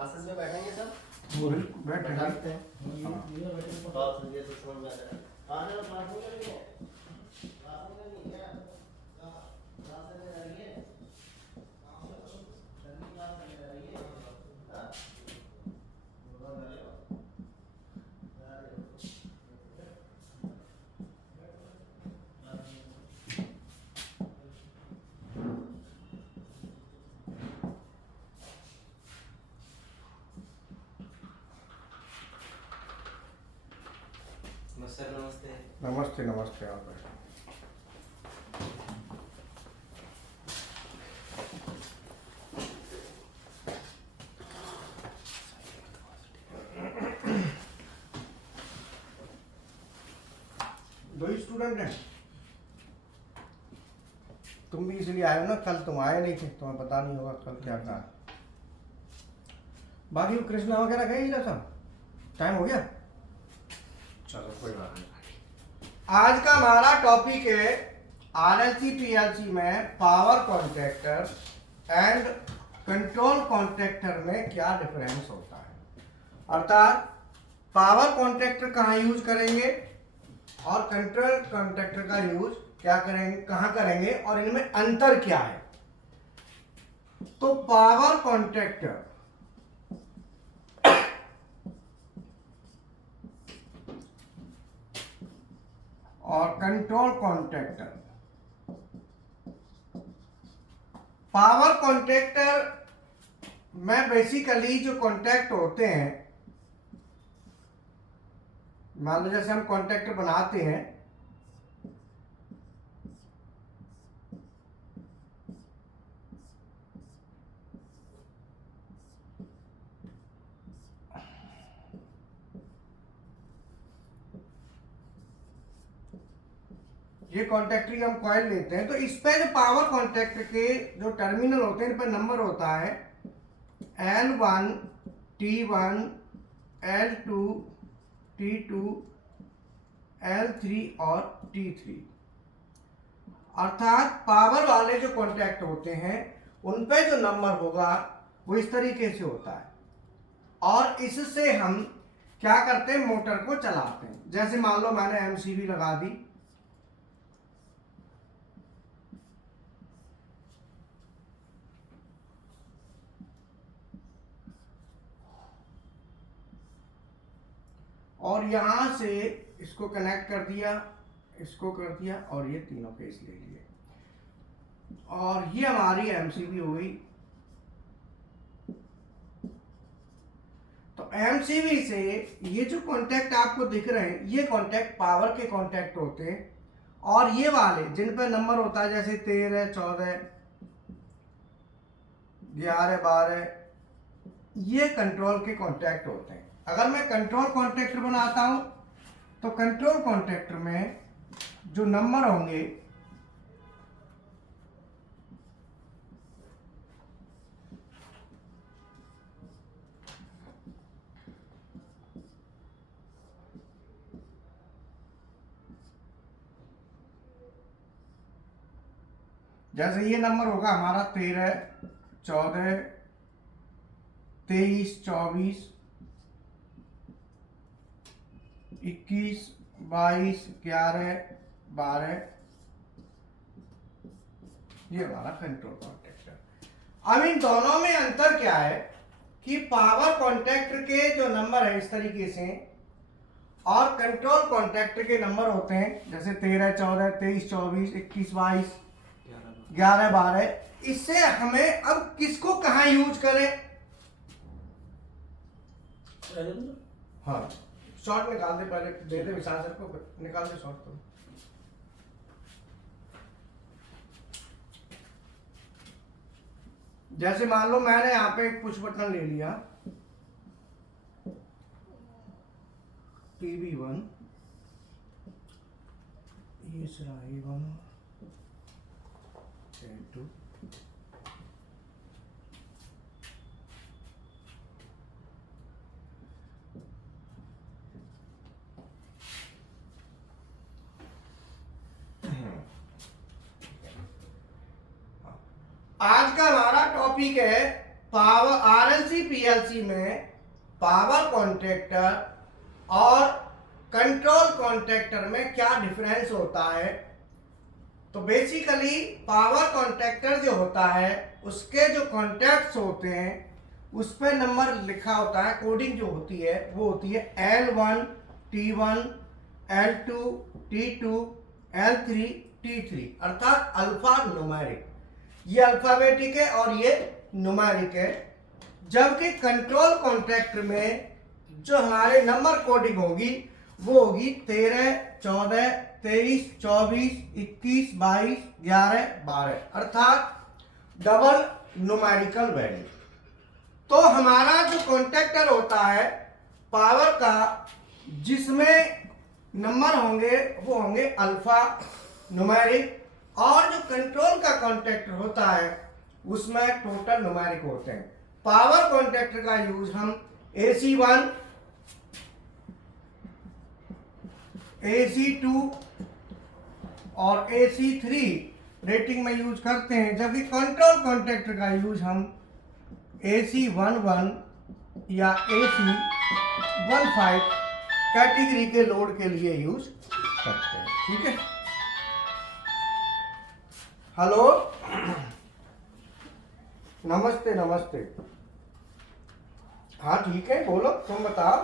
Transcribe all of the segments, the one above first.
Classes में बैठेंगे सब बैठे बैठते हैं तो ये तो समझ में आता है आज हम क्लास में करेंगे क्लास में नहीं है क्लास में रहिए करनी क्लास में रहिए हां बोलो सर नमस्ते नमस्ते नमस्ते आप दो ही स्टूडेंट हैं। तुम भी इसलिए आए हो ना, कल तुम आए नहीं थे, तुम्हें पता नहीं होगा कल क्या कहा। बाकी वो कृष्णा वगैरह गए ही ना सब, टाइम हो गया। चलो कोई बात नहीं। आज का हमारा टॉपिक है आरएलसी पीएलसी में power contractor and control contractor में क्या डिफरेंस होता है, अर्थात पावर कॉन्ट्रैक्टर कहाँ यूज करेंगे और कंट्रोल कॉन्ट्रैक्टर का यूज क्या करेंगे, कहाँ करेंगे और इनमें अंतर क्या है। तो पावर कॉन्ट्रैक्टर और कंट्रोल कॉन्ट्रैक्टर। पावर कॉन्ट्रैक्टर में बेसिकली जो कॉन्ट्रैक्ट होते हैं, मान लो जैसे हम कॉन्ट्रैक्टर बनाते हैं, ये कॉन्ट्रैक्टर हम कॉइल लेते हैं, तो इस पे जो पावर कॉन्ट्रैक्टर के जो टर्मिनल होते हैं इन पर नंबर होता है L1, T1, L2, T2, L3 और T3। अर्थात पावर वाले जो कॉन्ट्रैक्ट होते हैं उन पे जो नंबर होगा वो इस तरीके से होता है, और इससे हम क्या करते हैं, मोटर को चलाते हैं। जैसे मान लो मैंने एमसीबी लगा दी, और यहां से इसको कनेक्ट कर दिया, इसको कर दिया, और ये तीनों फेस ले लिए, और ये हमारी एमसीबी हो गई। तो एमसीबी से ये जो कॉन्टैक्ट आपको दिख रहे हैं ये कॉन्टैक्ट पावर के कॉन्टैक्ट होते हैं, और ये वाले जिन पर नंबर होता है जैसे 13, 14, 11, 12, ये कंट्रोल के कॉन्टैक्ट होते हैं। अगर मैं कंट्रोल कॉन्ट्रैक्टर बनाता हूं तो कंट्रोल कॉन्ट्रैक्टर में जो नंबर होंगे जैसे ये नंबर होगा हमारा 13, 14, 23, 24, 21, 22, 11, 12, ये हमारा कंट्रोल कॉन्ट्रैक्टर। अब इन दोनों में अंतर क्या है कि पावर कॉन्ट्रैक्टर के जो नंबर है इस तरीके से, और कंट्रोल कॉन्ट्रैक्टर के नंबर होते हैं जैसे 13, 14, 23, 24, 21, 22, 11, 12। इससे हमें अब किसको कहाँ यूज करें। हाँ, शॉर्ट निकाल दे, पहले दे दे विशाल सर को, निकाल दे शॉर्ट तो। जैसे मान लो मैंने यहाँ पे एक पुश बटन ले लिया, PB1, ये सरा A1, A2, आज का हमारा टॉपिक है पावर आरएलसी पीएलसी में पावर कॉन्ट्रैक्टर और कंट्रोल कॉन्ट्रैक्टर में क्या डिफरेंस होता है। तो बेसिकली पावर कॉन्ट्रैक्टर जो होता है उसके जो कॉन्टैक्ट्स होते हैं उस पर नंबर लिखा होता है, कोडिंग जो होती है वो होती है L1 T1 L2 T2 L3 T3, अर्थात अल्फा न्यूमेरिक। ये अल्फाबेटिक है और ये न्यूमेरिक है। जबकि कंट्रोल कॉन्ट्रैक्टर में जो हमारे नंबर कोडिंग होगी वो होगी 13 14 23 24 21 22 11 12, अर्थात डबल न्यूमेरिकल वैल्यू। तो हमारा जो कॉन्ट्रैक्टर होता है पावर का, जिसमें नंबर होंगे वो होंगे अल्फा न्यूमेरिक, और जो कंट्रोल का कॉन्ट्रैक्टर होता है उसमें टोटल न्यूमेरिक होते हैं। पावर कॉन्ट्रैक्टर का यूज हम AC1 AC2 और AC3 रेटिंग में यूज करते हैं, जबकि कंट्रोल कॉन्ट्रैक्टर का यूज हम AC11 या AC15 कैटेगरी के लोड के लिए यूज करते हैं। ठीक है, हेलो, नमस्ते नमस्ते। हाँ ठीक है, बोलो, तुम बताओ।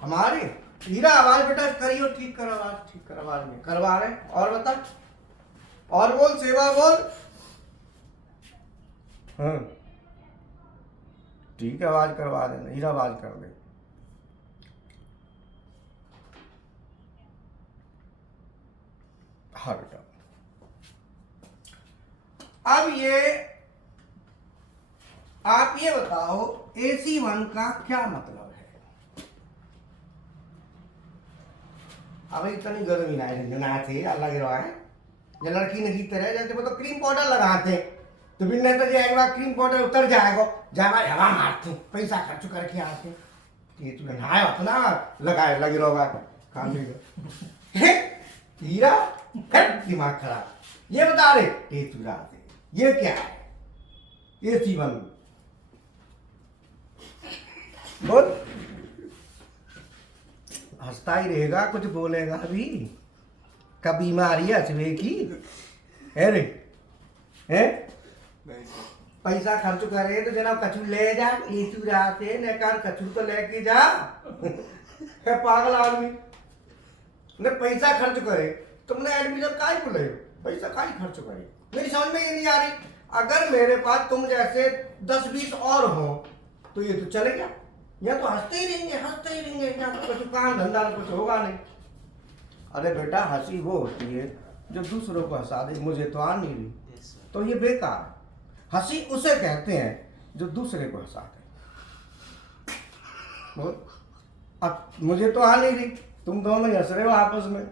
हमारी हीरा आवाज बेटा करियो, ठीक कर आवाज, ठीक कर आवाज में करवा रहे। और बता, और बोल, सेवा बोल। हाँ ठीक है, आवाज करवा देना, हीरा आवाज कर दे। हाँ बेटा, अब ये आप ये बताओ AC1 का क्या मतलब है। अब इतनी गर्मी ना थे अल्लाह के रहा है, जो लड़की नहीं तरह जैसे वो तो क्रीम पाउडर लगाते, तो भी नहीं तो एक बार क्रीम पाउडर उतर जाएगा, जाए हवा मारते पैसा खर्च करके आते, ये तू नहाए अपना लगाए लगे रहोगा काम हीरा दिमाग खराब। ये बता रहे ये क्या है, ये AC1 बोल। हंसता ही रहेगा, कुछ बोलेगा भी, कब बीमारी है हंसने की है रे, है पैसा खर्च करे तो जनाब कचू ले जा, ईचू जाते न कर कचू तो लेके जा है पागल आदमी ने पैसा खर्च करे। तुमने एडमिशन काहे को ले, पैसा काहे खर्च करे, मेरी समझ में ये नहीं आ रही। अगर मेरे पास तुम जैसे 10-20 और हो तो ये तो चले गया, या तो हंसते ही रहेंगे, या तो कुछ काम धंधा कुछ होगा नहीं। अरे बेटा, हंसी वो होती है जो दूसरों को हंसा दे, मुझे तो आ नहीं रही, तो ये बेकार है। हंसी उसे कहते हैं जो दूसरे को हंसा दे। अब मुझे तो आ नहीं रही, तुम दोनों हंस रहे हो आपस में।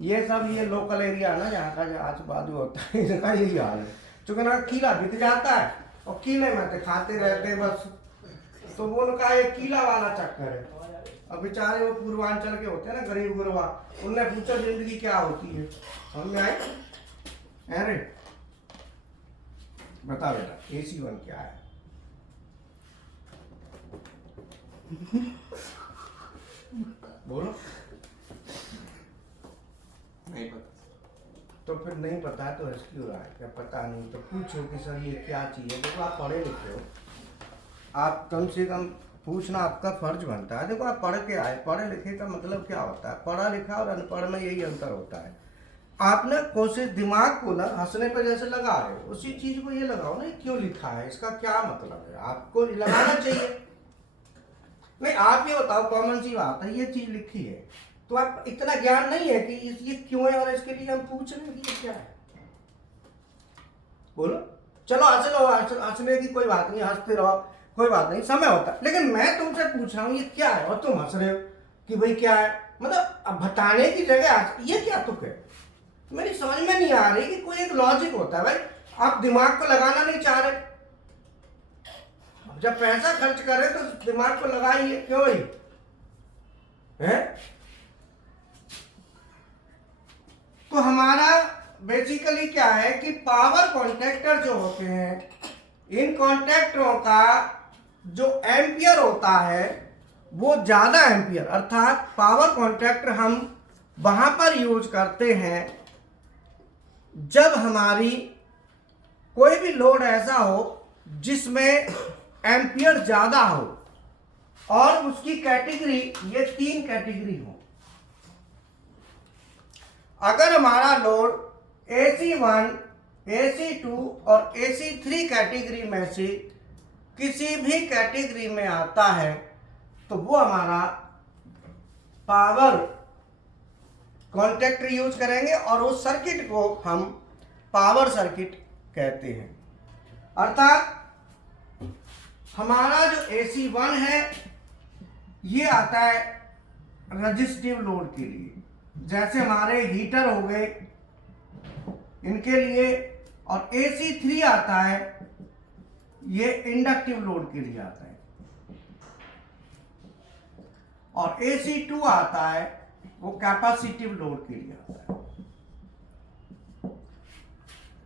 ये सब ये लोकल एरिया ना जहाँ का जो आजू बाजू होता है, इनका यही हाल है। चूंकि ना कीला बिक जाता है और कीले में तो खाते रहते बस, तो वो उनका एक कीला वाला चक्कर है। अब बेचारे वो पूर्वांचल के होते हैं ना, गरीब गुरबा, उनने पूछा जिंदगी क्या होती है, समझ में आई। अरे बता बेटा AC1 क्या है। बोलो, नहीं पता। तो फिर नहीं पता है तो हंस क्यों रहा है, क्या पता नहीं तो पूछो कि सर ये क्या चीज़ है। देखो आप पढ़े लिखे हो, आप कम से कम पूछना आपका फर्ज बनता है। देखो आप पढ़ के आए, पढ़े लिखे का मतलब क्या होता है, पढ़ा लिखा और अनपढ़ में यही अंतर होता है। आपने कोशिश दिमाग को ना हंसने पर जैसे लगा रहे हो, उसी चीज़ को ये लगाओ ना, क्यों लिखा है, इसका क्या मतलब है, आपको लगाना चाहिए। नहीं आप ये बताओ, कॉमन सी बात है, ये चीज़ लिखी है तो आप इतना ज्ञान नहीं है कि ये क्यों है और इसके लिए हम पूछ रहे हैं कि ये क्या है। बोलो, चलो हंस लो, हंसने की कोई बात नहीं, हंसते रहो, कोई बात नहीं, समय होता है। लेकिन मैं तुमसे पूछ रहा हूँ ये क्या है और तुम हंस रहे हो कि भाई क्या है, मतलब अब बताने की जगह ये क्या तुक है, मेरी समझ में नहीं आ रही कि कोई एक लॉजिक होता है। भाई आप दिमाग को लगाना नहीं चाह रहे, जब पैसा खर्च कर रहे तो दिमाग को लगाइए, क्यों भाई है। तो तो हमारा बेसिकली क्या है कि पावर कॉन्ट्रैक्टर जो होते हैं, इन कॉन्ट्रैक्टरों का जो एम्पियर होता है वो ज़्यादा एम्पियर, अर्थात पावर कॉन्ट्रैक्टर हम वहाँ पर यूज करते हैं जब हमारी कोई भी लोड ऐसा हो जिसमें एम्पियर ज़्यादा हो और उसकी कैटेगरी, ये 3 कैटेगरी हो। अगर हमारा लोड AC1, AC2 और AC3 कैटेगरी में से किसी भी कैटेगरी में आता है तो वो हमारा पावर कॉन्ट्रैक्टर यूज करेंगे और उस सर्किट को हम पावर सर्किट कहते हैं। अर्थात हमारा जो AC1 है ये आता है रेजिस्टिव लोड के लिए, जैसे हमारे हीटर हो गए इनके लिए, और AC3 आता है ये इंडक्टिव लोड के लिए आता है, और AC2 आता है वो कैपेसिटिव लोड के लिए आता है।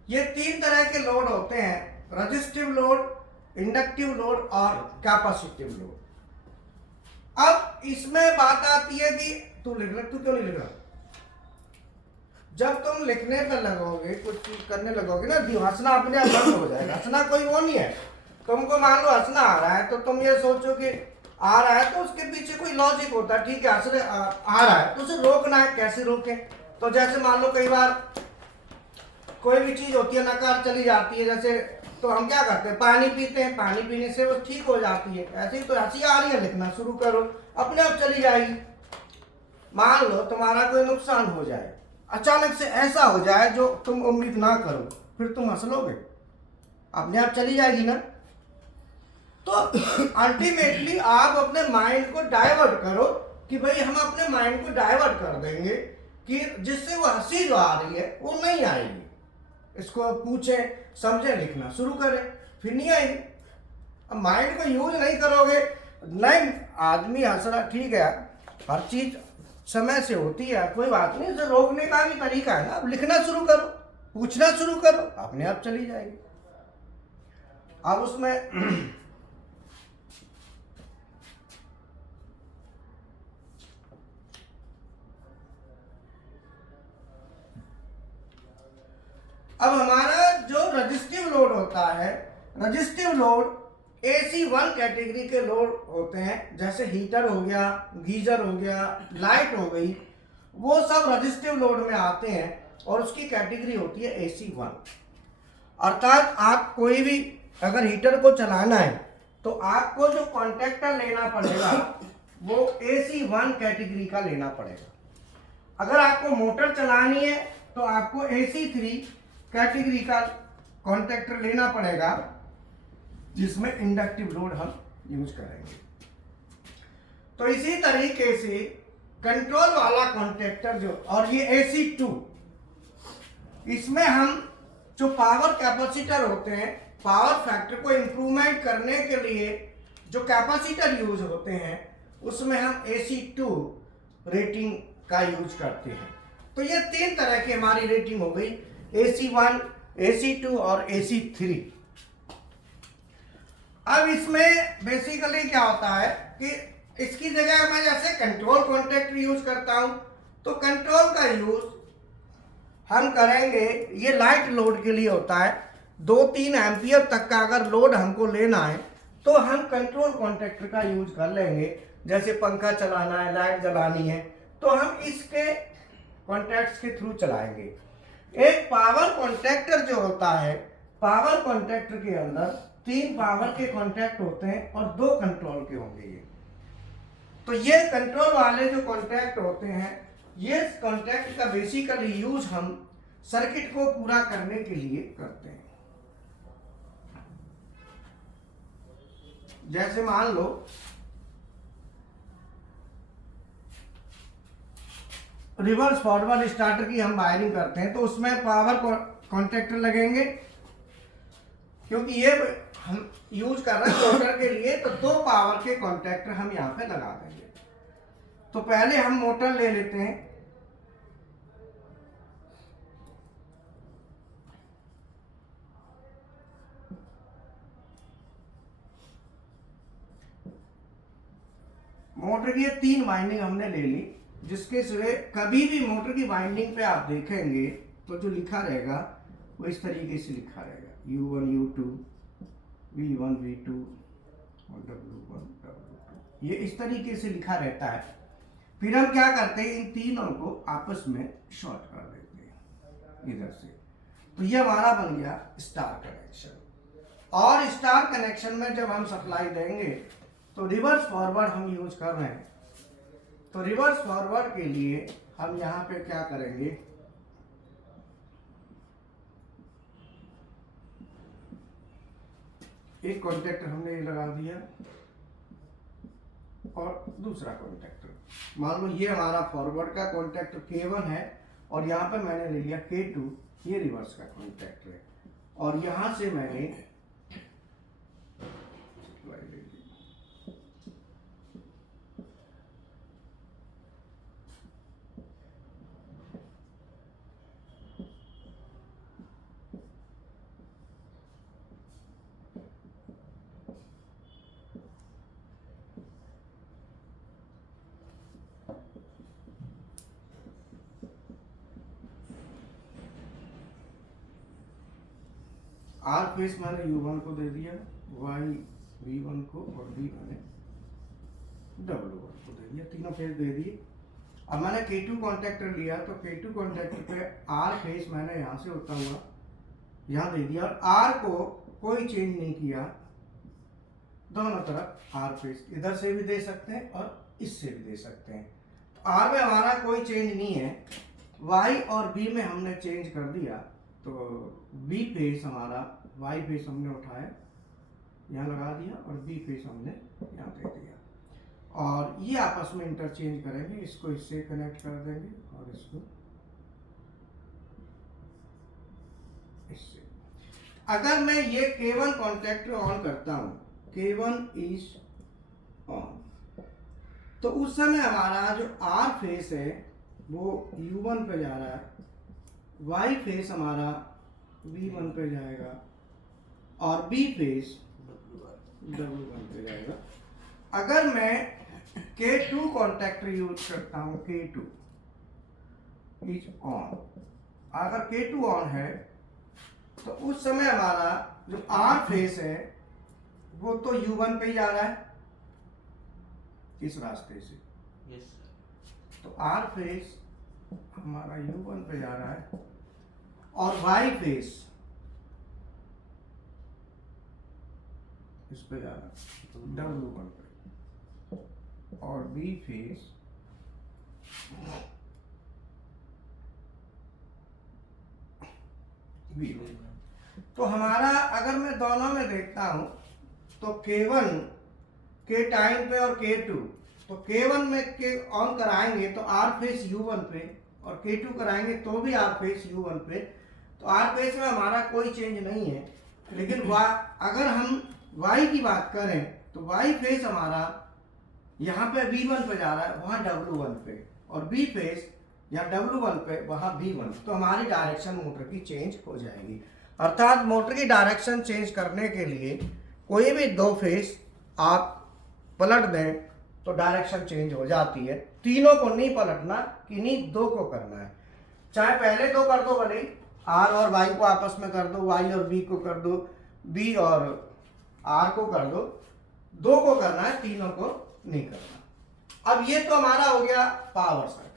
ये 3 तरह के लोड होते हैं, रेजिस्टिव लोड, इंडक्टिव लोड और कैपेसिटिव लोड। अब इसमें बात आती है कि तू लिख रहा, तू क्यों नहीं लिख रहा? जब तुम लिखने पर लगोगे, कुछ चीज करने लगोगे ना, हंसना अपने आप बंद हो जाएगा। हंसना कोई वो नहीं है। तुमको मान लो हंसना आ रहा है तो तुम ये सोचो कि आ रहा है तो उसके पीछे कोई लॉजिक होता है, ठीक है हंसने आ रहा है तो उसे रोकना है, कैसे रोकें? तो जैसे मान लो कई बार कोई भी चीज होती है नकार चली जाती है, जैसे तो हम क्या करते हैं, पानी पीते हैं, पानी पीने से वो ठीक हो जाती है। ऐसे ही तो हंसी आ रही है, लिखना शुरू करो, अपने आप चली जाएगी। मान लो तुम्हारा कोई नुकसान हो जाए, अचानक से ऐसा हो जाए जो तुम उम्मीद ना करो, फिर तुम हंस लोगे, अपने आप चली जाएगी ना। तो अल्टीमेटली आप अपने माइंड को डाइवर्ट करो कि भाई हम अपने माइंड को डाइवर्ट कर देंगे कि जिससे वो हंसी जो आ रही है वो नहीं आएगी। इसको पूछें, समझें, लिखना शुरू करें, फिर नहीं आएगी। अब माइंड को यूज नहीं करोगे, नहीं आदमी हंस रहा, ठीक है हर चीज समय से होती है, कोई बात नहीं, इसे रोकने का भी तरीका है ना। अब लिखना शुरू करो, पूछना शुरू करो, अपने आप चली जाएगी। अब उसमें अब हमारा जो रेजिस्टिव लोड होता है, रेजिस्टिव लोड AC1 कैटेगरी के लोड होते हैं, जैसे हीटर हो गया, गीजर हो गया, लाइट हो गई, वो सब रेजिस्टिव लोड में आते हैं और उसकी कैटेगरी होती है AC1। अर्थात आप कोई भी अगर हीटर को चलाना है तो आपको जो कॉन्ट्रैक्टर लेना पड़ेगा वो AC1 कैटेगरी का लेना पड़ेगा। अगर आपको मोटर चलानी है तो आपको AC3 कैटेगरी का कॉन्ट्रैक्टर लेना पड़ेगा, जिसमें इंडक्टिव लोड हम यूज करेंगे। तो इसी तरीके से कंट्रोल वाला कॉन्ट्रैक्टर जो, और ये AC2, इसमें हम जो पावर कैपेसिटर होते हैं, पावर फैक्टर को इंप्रूवमेंट करने के लिए जो कैपेसिटर यूज होते हैं उसमें हम AC2 रेटिंग का यूज करते हैं। तो ये 3 तरह की हमारी रेटिंग हो गई, AC1, AC2 और AC3। अब इसमें बेसिकली क्या होता है कि इसकी जगह मैं जैसे कंट्रोल कॉन्ट्रैक्टर यूज करता हूं, तो कंट्रोल का यूज हम करेंगे, ये लाइट लोड के लिए होता है। 2-3 एम्पियर तक का अगर लोड हमको लेना है तो हम कंट्रोल कॉन्ट्रैक्टर का यूज कर लेंगे। जैसे पंखा चलाना है, लाइट जलानी है, तो हम इसके कॉन्ट्रैक्ट्स के थ्रू चलाएंगे। एक पावर कॉन्ट्रैक्टर जो होता है, पावर कॉन्ट्रैक्टर के अंदर 3 पावर के कॉन्ट्रैक्ट होते हैं और 2 कंट्रोल के होंगे। ये तो ये कंट्रोल वाले जो कॉन्ट्रैक्ट होते हैं, ये कॉन्ट्रैक्ट का बेसिकली यूज हम सर्किट को पूरा करने के लिए करते हैं। जैसे मान लो रिवर्स फॉरवर्ड स्टार्टर की हम वायरिंग करते हैं, तो उसमें पावर कॉन्ट्रैक्टर लगेंगे, क्योंकि ये हम यूज कर रहे हैं मोटर के लिए, तो 2 पावर के कॉन्ट्रैक्टर हम यहाँ पे लगा देंगे। तो पहले हम मोटर ले लेते हैं, मोटर की ये 3 वाइंडिंग हमने ले ली, जिसके सिरे कभी भी मोटर की वाइंडिंग पे आप देखेंगे तो जो लिखा रहेगा वो इस तरीके से लिखा रहेगा, U1 U2 V1 V2 और W1 W2, ये इस तरीके से लिखा रहता है। फिर हम क्या करते हैं, इन तीनों को आपस में शॉर्ट कर देते हैं इधर से, तो ये हमारा बन गया स्टार कनेक्शन। और स्टार कनेक्शन में जब हम सप्लाई देंगे तो रिवर्स फॉरवर्ड हम यूज कर रहे हैं, तो रिवर्स फॉरवर्ड के लिए हम यहाँ पे क्या करेंगे, एक कॉन्टेक्टर हमने लगा दिया और दूसरा कॉन्टेक्टर, मान लो ये हमारा फॉरवर्ड का कॉन्टेक्टर K1 है और यहाँ पे मैंने ले लिया K2, ये रिवर्स का कॉन्टेक्टर है, और यहाँ से मैंने सप्लाई ले ली। आर फेस मैंने U1 को दे दिया, Y V1 को और B मैंने W1 को दे दिया, तीनों फेस दे दिए। अब मैंने K2 कॉन्टेक्टर लिया तो K2 कॉन्टेक्टर पे आर फेस मैंने यहाँ से होता हुआ यहाँ दे दिया और आर को कोई चेंज नहीं किया, दोनों तरफ आर फेस, इधर से भी दे सकते हैं और इससे भी दे सकते हैं। तो आर में हमारा कोई चेंज नहीं है, Y और B में हमने चेंज कर दिया, तो B फेस हमारा Y फेस हमने उठाया यहाँ लगा दिया और B फेस हमने यहाँ दे दिया, और ये आपस में इंटरचेंज करेंगे, इसको इससे कनेक्ट कर देंगे और इसको इससे। अगर मैं ये K1 कॉन्टेक्टर ऑन करता हूँ, K1 इज ऑन, तो उस समय हमारा जो R फेस है वो U1 पे जा रहा है, Y फेस हमारा V1 पे जाएगा और B फेस W1 पे जाएगा। अगर मैं K2 कॉन्टेक्टर यूज करता हूँ, K2 इज ऑन, अगर K2 ऑन है तो उस समय हमारा जो R फेस है वो तो U1 पे ही जा रहा है इस रास्ते से, यस सर। तो R फेस हमारा U1 पे जा रहा है और Y फेस इस पे जा रहा है W1 पे, और B फेस V1। तो हमारा अगर मैं दोनों में देखता हूं तो K1 के टाइम पे और K2, तो K1 में के ऑन कराएंगे तो R फेस U1 पे और K2 कराएंगे तो भी R फेस U1 पे, तो R फेस में हमारा कोई चेंज नहीं है। लेकिन अगर हम Y की बात करें तो Y फेस हमारा यहाँ पे V1 पे जा रहा है, वहाँ W1 पे, और B फेस यहाँ W1 पे, वहाँ B1, तो हमारी डायरेक्शन मोटर की चेंज हो जाएगी। अर्थात मोटर की डायरेक्शन चेंज करने के लिए कोई भी दो फेस आप पलट दें तो डायरेक्शन चेंज हो जाती है। तीनों को नहीं पलटना, किन्हीं दो को करना है, चाहे पहले दो कर दो, भले R और Y को आपस में कर दो, Y और B को कर दो, B और R को कर दो, दो को करना है, तीनों को नहीं करना। अब ये तो हमारा हो गया पावर सर्किट।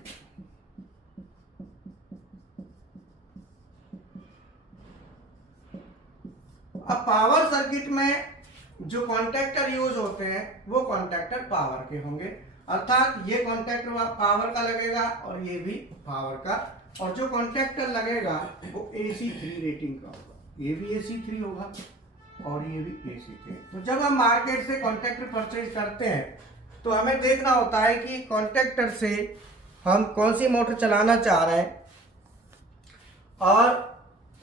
अब पावर सर्किट में जो कॉन्टेक्टर यूज होते हैं वो कॉन्टेक्टर पावर के होंगे, अर्थात ये कॉन्टेक्टर पावर का लगेगा और ये भी पावर का, और जो कॉन्टेक्टर लगेगा वो AC3 रेटिंग का होगा, ये भी AC3 होगा और ये भी AC3। तो जब हम मार्केट से कॉन्टेक्टर परचेज करते हैं तो हमें देखना होता है कि कॉन्टेक्टर से हम कौन सी मोटर चलाना चाह रहे हैं और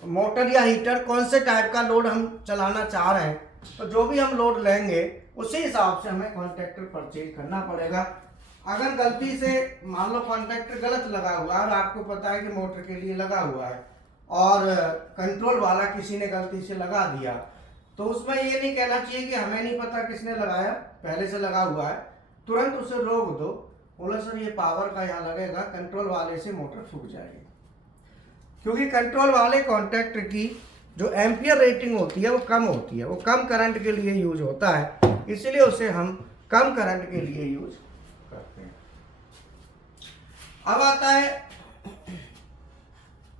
मोटर या हीटर कौन से टाइप का लोड हम चलाना चाह रहे हैं, तो जो भी हम लोड लेंगे उसी हिसाब से हमें कॉन्टेक्टर परचेज करना पड़ेगा। अगर गलती से मान लो कॉन्टेक्टर गलत लगा हुआ है और आपको पता है कि मोटर के लिए लगा हुआ है और कंट्रोल वाला किसी ने गलती से लगा दिया, तो उसमें ये नहीं कहना चाहिए कि हमें नहीं पता किसने लगाया, पहले से लगा हुआ है। तुरंत उसे रोक दो, बोला सर ये पावर का यहाँ लगेगा, कंट्रोल वाले से मोटर फूक जाएगी। क्योंकि कंट्रोल वाले कॉन्टैक्ट की जो एम्पियर रेटिंग होती है वो कम होती है, वो कम करंट के लिए यूज होता है, इसलिए उसे हम कम करंट के लिए यूज करते हैं। अब आता है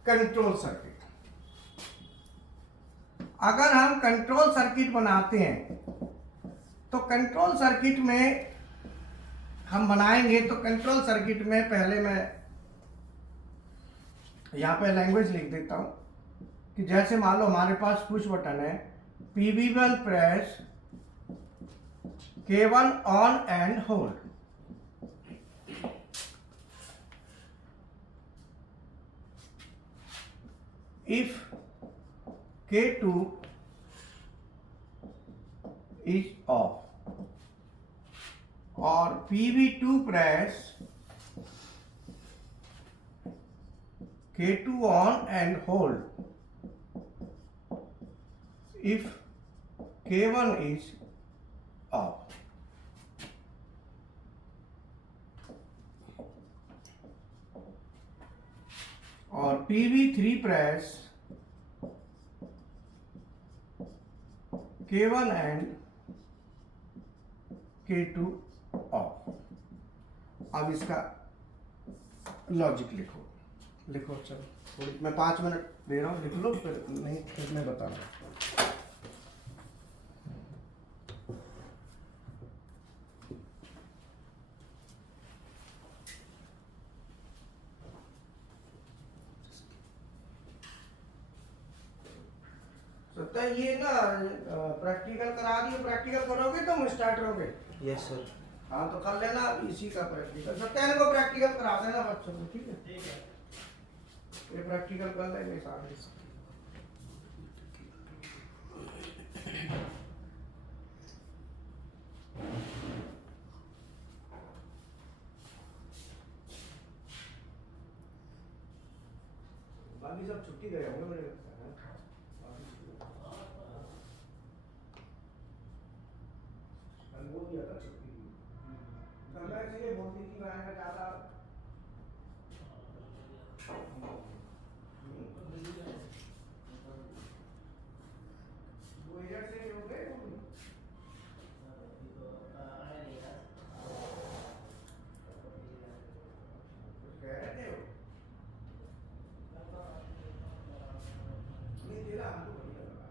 कंट्रोल सर्किट। अगर हम कंट्रोल सर्किट बनाते हैं तो कंट्रोल सर्किट में हम बनाएंगे तो कंट्रोल सर्किट में पहले मैं यहाँ पे लैंग्वेज लिख देता हूं कि जैसे मान लो हमारे पास पुश बटन है, PV1 press, K1 on and hold. If K2 is off or PV2 press K2 on and hold if K1 is off. और PV3 press K1 and K2 off। अब इसका लॉजिक लिखो, चलो थोड़ी मैं 5 मिनट दे रहा हूँ, लिख लो, फिर नहीं फिर मैं बता रहा हूँ। सत्या ये ना प्रैक्टिकल करा दियो, प्रैक्टिकल करोगे तुम स्टार्ट करोगे? Yes sir. हाँ तो कर लेना इसी का प्रैक्टिकल। सत्या इनको प्रैक्टिकल करा देना बच्चों को, ठीक है? ये प्रैक्टिकल कर लेंगे सारे। बाकी सब छुट्टी गए होंगे मुझे लगता है। कल बोल दिया था छुट्टी की। कल मैं इसलिए बोलती थी मैं ज़्यादा वो एजेंट से हो गए कह रहे थे वो नहीं तेरा हमको बढ़िया लगा।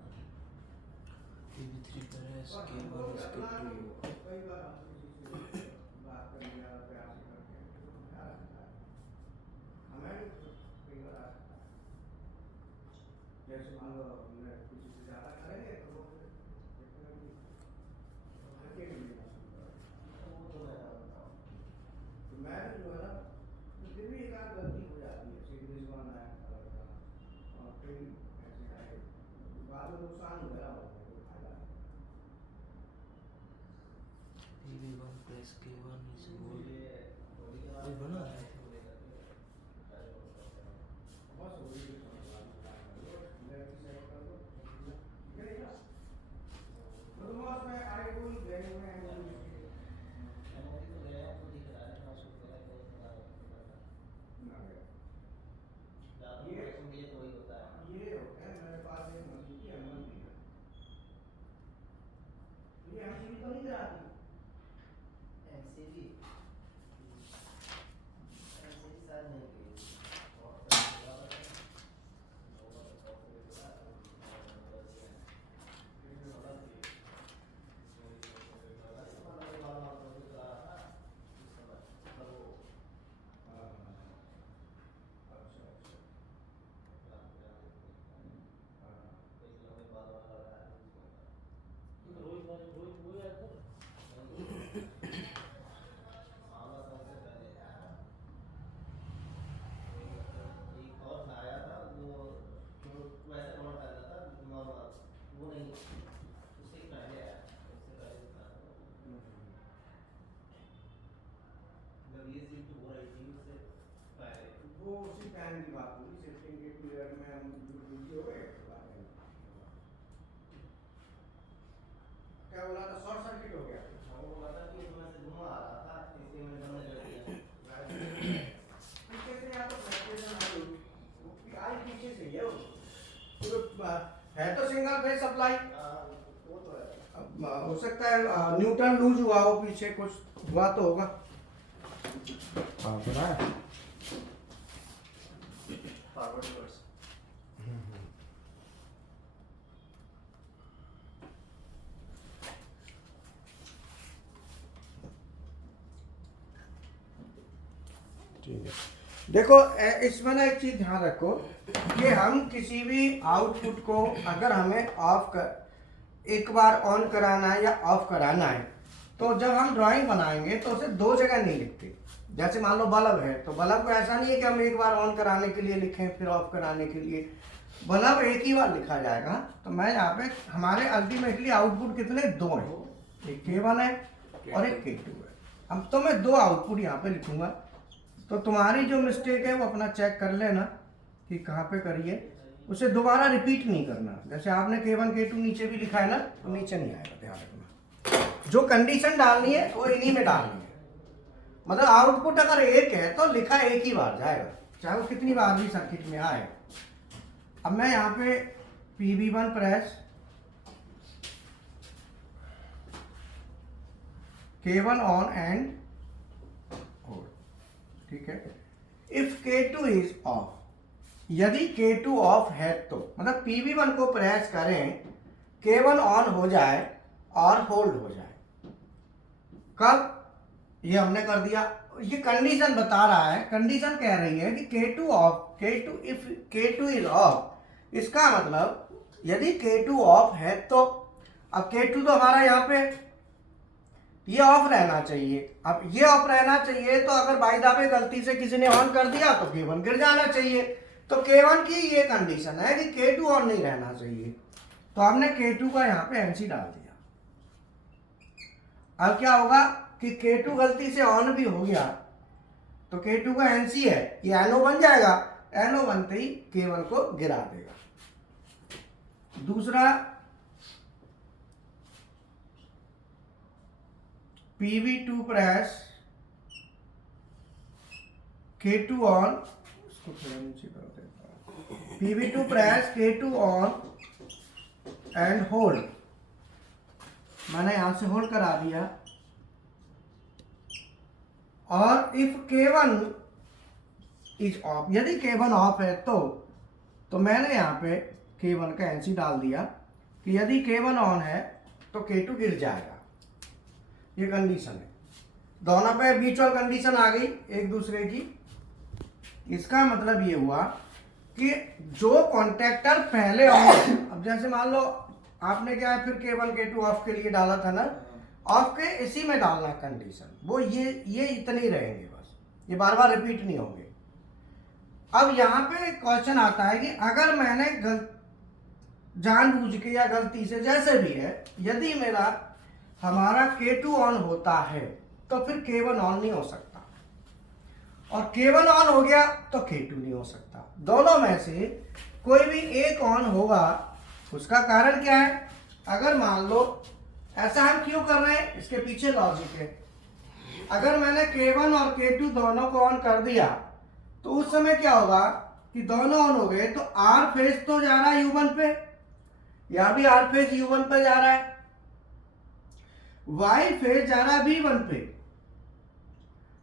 PV3 press K1 is K2 कई बार हम किसी से बात करने का प्रयास करते हैं तो क्या लगता है हमें कई बार आ सकता है। जैसे मान लो हमने किसी से ज़्यादा करेंगे तो वो देखते हैं कि हल्के में लेना शुरू करें। वो तो मैं जानता हूँ, तो मैं भी जो है ना तो फिर भी एक आध गलती हो जाती है, सीरीज वन है और फिर ऐसे आए बाद में नुकसान हो गया, कोई फायदा नहीं। PV1 press K1 is hold। कोई बना है बस वही भी समझ लेफ्ट साइड कर दो, ठीक है ना? तो बस मैं आई विल गए हुए हैं ये होता है मेरे पास एक मशीन की M1 भी है, ये MCB तो नहीं कराती। MCB शायद नहीं की। वो उसी टाइम की बात होगी, शिफ्टिंग के पीरियड में हम बिजी हो गए तो बात है। क्या बोला था, शॉर्ट सर्किट हो गया? वो मतलब कि इसमें से धुआं आ रहा था। सप्लाई। वो तो है। हो सकता है न्यूट्रल लूज हुआ हो, पीछे कुछ हुआ तो होगा। हाँ सुना है। Forward reverse. ठीक है, देखो इसमें ना एक चीज ध्यान रखो कि हम किसी भी आउटपुट को अगर हमें एक बार ऑन कराना है या ऑफ कराना है, तो जब हम ड्राइंग बनाएंगे तो उसे दो जगह नहीं लिखते। जैसे मान लो बल्ब है, तो बल्ब को ऐसा नहीं है कि हम एक बार ऑन कराने के लिए लिखें फिर ऑफ कराने के लिए, बल्ब एक ही बार लिखा जाएगा। तो मैं यहाँ पे हमारे अल्टीमेटली आउटपुट कितने, दो हैं, एक K1 है और एक K2 है। अब तो मैं दो आउटपुट यहाँ पे लिखूंगा, तो तुम्हारी जो मिस्टेक है वो अपना चेक कर लेना कि कहाँ पे करिए, उसे दोबारा रिपीट नहीं करना। जैसे आपने K1 K2 नीचे भी लिखा है ना, तो नीचे नहीं आएगा, ध्यान रखना। जो कंडीशन डालनी है वो इन्हीं में डालनी है। मतलब आउटपुट अगर एक है तो लिखा एक ही बार जाएगा, चाहे वो कितनी बार भी सर्किट में आए। अब मैं यहाँ पे PB1 press K1 on and hold, ठीक है। इफ K2 इज ऑफ, यदि K2 ऑफ है तो मतलब PB1 को प्रेस करें, K1 ऑन हो जाए और होल्ड हो जाए। कब? ये हमने कर दिया। ये कंडीशन बता रहा है, कंडीशन कह रही है कि K2 of, K2 if K2 is of, इसका मतलब यदि K2 ऑफ है तो, अब K2 तो हमारा यहाँ पे ये ऑफ रहना चाहिए। अब ये ऑफ रहना चाहिए तो अगर बाय द वे गलती से किसी ने ऑन कर दिया तो K1 गिर जाना चाहिए। तो K1 की ये कंडीशन है कि K2 ऑन नहीं रहना चाहिए। तो हमने K2 का यहाँ पे NC डाल दिया। अब क्या होगा कि K2 गलती से ऑन भी हो गया तो K2 का NC है, ये NO बन जाएगा, NO बनते ही K1 को गिरा देगा। दूसरा PB2 प्रेस K2 ऑन, इसको थोड़ा नीचे कर देता हूं, PB2 press K2 on and hold. मैंने यहां से होल्ड करा दिया। और इफ K1 इज ऑफ, यदि K1 ऑफ है तो मैंने यहाँ पे K1 का NC डाल दिया कि यदि K1 ऑन है तो K2 गिर जाएगा। ये कंडीशन है, दोनों पे म्यूचुअल कंडीशन आ गई एक दूसरे की। इसका मतलब ये हुआ कि जो कॉन्टेक्टर पहले ऑन, अब जैसे मान लो आपने क्या है फिर K1 K2 ऑफ के लिए डाला था ना, ऑफ के इसी में डालना कंडीशन, वो ये इतने ही रहेंगे बस, ये बार बार रिपीट नहीं होंगे। अब यहाँ पे क्वेश्चन आता है कि अगर मैंने जानबूझ के या गलती से जैसे भी है, यदि मेरा हमारा K2 ऑन होता है तो फिर K1 ऑन नहीं हो सकता, और K1 ऑन हो गया तो K2 नहीं हो सकता। दोनों में से कोई भी एक ऑन होगा। उसका कारण क्या है? अगर मान लो ऐसा हम क्यों कर रहे हैं, इसके पीछे लॉजिक है। अगर मैंने K1 और K2 दोनों को ऑन कर दिया तो उस समय क्या होगा कि दोनों ऑन हो गए तो R फेज तो जा रहा है U1 पे, यहां भी R फेज U1 पे जा रहा है, Y फेज जा रहा है B1 पे,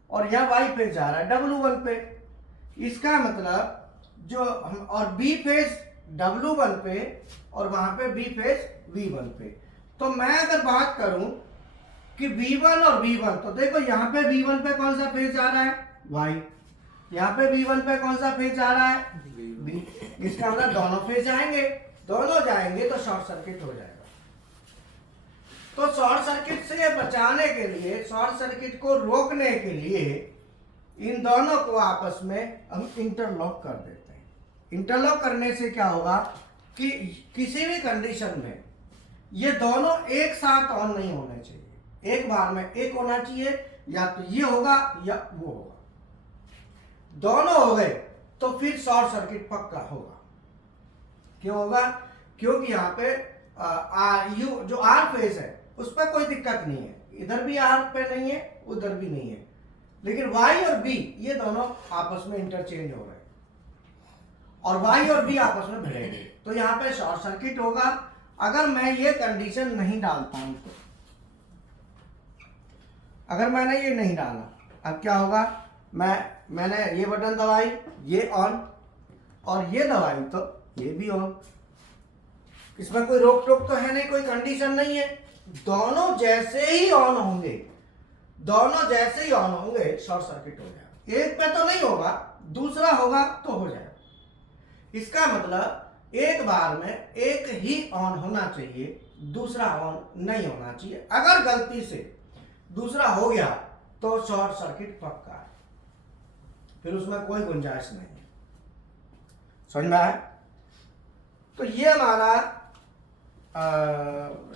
और यह Y फेज जा रहा है W1 पे। इसका मतलब जो हम, और B फेज W1 पे और वहां पे B फेज V1 पे। तो मैं अगर बात करूं कि V1 और V1, तो देखो यहां पे V1 पे कौन सा फेज जा रहा है, Y, यहाँ पे V1 पे कौन सा फेज जा रहा है, B। इसका मतलब दोनों फेज जाएंगे, दोनों जाएंगे तो शॉर्ट सर्किट हो जाएगा। तो शॉर्ट सर्किट से बचाने के लिए, शॉर्ट सर्किट को रोकने के लिए इन दोनों को आपस में हम इंटरलॉक कर देते हैं। इंटरलॉक करने से क्या होगा कि किसी भी कंडीशन में ये दोनों एक साथ ऑन नहीं होने चाहिए, एक बार में एक होना चाहिए, या तो ये होगा या वो होगा। दोनों हो गए तो फिर शॉर्ट सर्किट पक्का होगा। क्यों होगा? क्योंकि यहाँ पे जो आर फेज है उस पर कोई दिक्कत नहीं है, इधर भी आर पे नहीं है उधर भी नहीं है, लेकिन वाई और बी ये दोनों आपस में इंटरचेंज हो रहे हैं और वाई और बी आपस में भिड़ेंगे, तो यहाँ पे शॉर्ट सर्किट होगा अगर मैं ये कंडीशन नहीं डालता हूं तो, अगर मैंने ये नहीं डाला, अब क्या होगा, मैंने ये बटन दबाई, ये ऑन, और ये दबाई तो ये भी ऑन। इसमें कोई रोक टोक तो है नहीं, कोई कंडीशन नहीं है। दोनों जैसे ही ऑन होंगे, दोनों जैसे ही ऑन होंगे शॉर्ट सर्किट हो जाएगा। एक पे तो नहीं होगा, दूसरा होगा तो हो जाएगा। इसका मतलब एक बार में एक ही ऑन होना चाहिए, दूसरा ऑन नहीं होना चाहिए। अगर गलती से दूसरा हो गया तो शॉर्ट सर्किट पक्का है, फिर उसमें कोई गुंजाइश नहीं है। समझ में आया? तो ये हमारा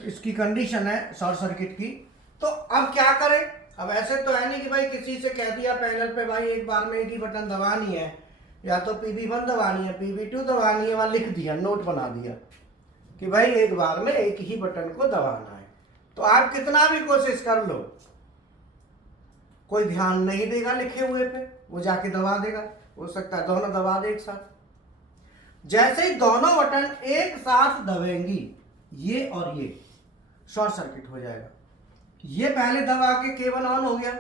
इसकी कंडीशन है शॉर्ट सर्किट की। तो अब क्या करें? अब ऐसे तो है नहीं कि भाई किसी से कह दिया पैनल पे भाई एक बार में एक ही बटन दबानी है, या तो PB1 दबानी है, PB2 दबानी है, वहां लिख दिया, नोट बना दिया कि भाई एक बार में एक ही बटन को दबाना है। तो आप कितना भी कोशिश कर लो, कोई ध्यान नहीं देगा लिखे हुए पे, वो जाके दबा देगा। हो सकता है दोनों दबा दे एक साथ। जैसे ही दोनों बटन एक साथ दबेंगी, ये और ये, शॉर्ट सर्किट हो जाएगा। ये पहले दबा के केबल ऑन हो गया,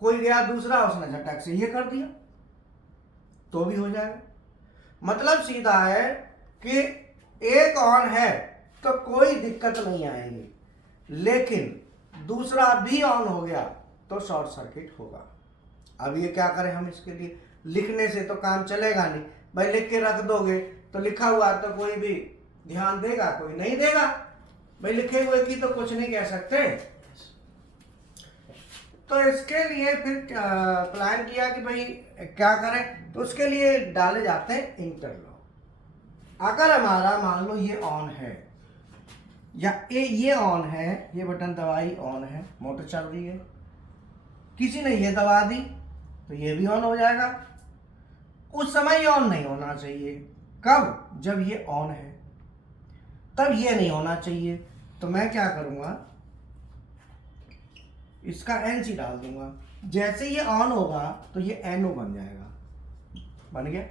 कोई गया दूसरा, उसने झटक से ये कर दिया तो भी हो जाएगा। मतलब सीधा है कि एक ऑन है तो कोई दिक्कत नहीं आएगी, लेकिन दूसरा भी ऑन हो गया तो शॉर्ट सर्किट होगा। अब ये क्या करें हम इसके लिए? लिखने से तो काम चलेगा नहीं भाई, लिख के रख दोगे तो लिखा हुआ तो कोई भी ध्यान देगा, कोई नहीं देगा भाई, लिखे हुए की तो कुछ नहीं कह सकते। तो इसके लिए फिर प्लान किया कि भाई क्या करें, तो उसके लिए डाले जाते हैं इंटरलॉक। अगर हमारा मान लो ये ऑन है, या ये ऑन है, ये बटन दबाई ऑन है, मोटर चल रही है, किसी ने ये दबा दी तो ये भी ऑन हो जाएगा। उस समय ये ऑन नहीं होना चाहिए। कब? जब ये ऑन है, तब ये नहीं होना चाहिए। तो मैं क्या करूंगा, इसका NC डाल दूंगा। जैसे ये ऑन होगा तो ये NO बन जाएगा। बन गया?